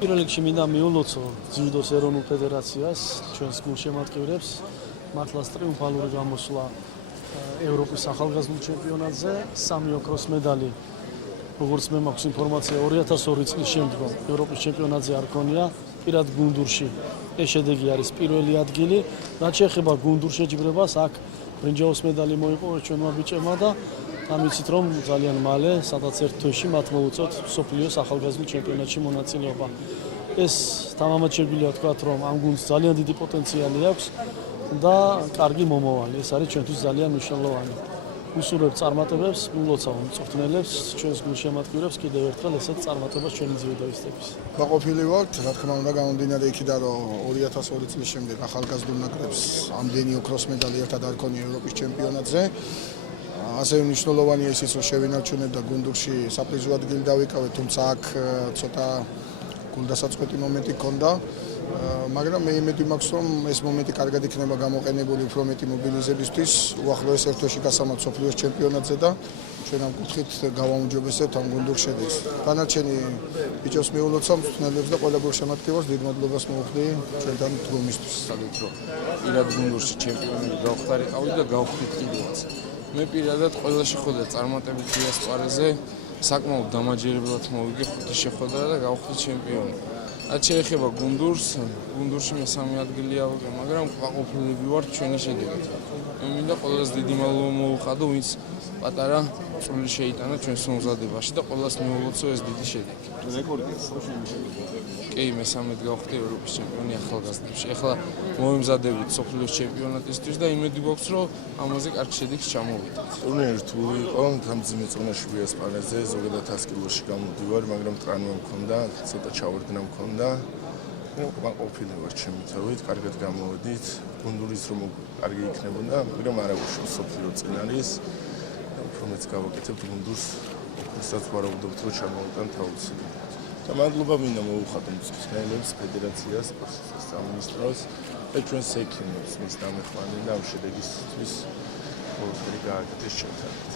პირველ რიგში მინდა მიულოცო ძიუდოს ეროვნულ ფედერაციას, ჩვენს გულშემატკივრებს, მართლაც ტრიუმფალური გამოსვლა ევროპის ახალგაზრდულ ჩემპიონატზე, 3 ოქროს медаლი. როგორც მე მაქვს ინფორმაცია 2002 წლის შემდგომ ევროპის ჩემპიონატზე არ ქონია, პირად გუნდურში ეს შედეგი არის პირველი ადგილი. რაც შეეხება გუნდურ შეჯიბრებას, აქ ბრინჯაოს медаლი მოიპოვა ჩვენმა ბიჭებმა და ამიცით რომ ძალიან მალე, სადაც ერთ თვეში მათ მოუწოთ მსოფლიოს ახალგაზრდულ ჩემპიონატში მონაწილეობა. ეს თამამად შეგვიძლია ვთქვათ, რომ ამ გუნდს ძალიან დიდი პოტენციალი აქვს და კარგი მომავალი. ეს არის ჩვენთვის ძალიან მნიშვნელოვანი. ვუსურვებ წარმატებებს, ვილოცავ მწვრთნელებს, ჩვენს გულშემატკივრებს კიდევ ერთხელ ესეთ წარმატებას ჩვენი ძიუდოისტების. გაყოფილი ვართ, რა თქმა უნდა, გამომდინარე იქიდან, რომ 2002 წლის შემდეგ ახალგაზრდულ ნაკრებს ამდენი ოქროს медаლი ერთად არ ქონია ევროპის ჩემპიონატზე. ასევე მნიშვნელოვანია ისიც, რომ შევინარჩუნებთ და გუნდურში საპრიზო ადგილი დავიკავეთ, თუმცა აქ ცოტა გულდასაწყვეტი მომენტი ჰქონდა. მაგრამ მე იმედი მაქვს, რომ ეს მომენტი კარგად იქნება გამოყენებული უფრო მეტი მობილიზებისთვის, უახლოეს ერთ თვეში გასამართ მსოფლიოს ჩემპიონატზე და ჩვენ ამ კუთხით გავაუმჯობესებთ ამ გუნდურ შედეგს. დანარჩენი ბიჭებს მიულოცავ მწვრთნელებს და ყველა გულშემატკივარს დიდ მადლობას მოვხდი ჩვენთან დგომისთვის. სადაც რომ პირად გუნდურში ჩემპიონი გავხდარიყავი და გავხდით კიდევაც. მე პირადად ყველა შეხვედრა წარმატებით დიასპორაზე საკმაოდ დამაჯერებლად მოვიგე 5 შეხვედრა და გავხდით ჩემპიონი. რაც შეეხება გუნდურში მე 3 ადგილი ავიღე, მაგრამ ყოფილები ვარ ჩვენი შედეგით. მე მინდა ყველას დიდი მადლობა მოვუხადო, ვინც პატარა წვლილი შეიტანა ჩვენს მომზადებაში და ყველას მიულოცო ეს დიდი შედეგი. რეკორდია სოციალური შედეგი. კი, მე 13 გავხდი ევროპის ჩემპიონი ახალგაზრდებში. ახლა მომზადებით სოფლიოს ჩემპიონატისთვის და იმედი გვაქვს, რომ ამაზე კარგი შედეგს ჩამოვიდეთ. ტურნირი რთული იყო, თამძიმე წონაში ვიასპარეზე, ზოგადად 100 კილოში გამოდივარ, მაგრამ ტრანვა მქონდა, ცოტა ჩავარდნა მქონდა. ყოფილი ვარ ჩემი თავით, კარგად გამოვედით. გუნდურის რომ კარგი იქნებოდა, მაგრამ არა უშავს სოფლიო წინ არის. უფრო მეც გავაკეთებთ გუნდურს, რასაც ვარაუდობთ, რომ ჩამოვიტანთ აუცილებლად. და მადლობა მინდა მოვუხადო მწვრთნელებს, ფედერაციას, სპორტის სამინისტროს და ჩვენს ექიმებს, მის დამეხმარება და ამ შედეგისთვის ყველაფერი გააკეთეს ჩვენთან.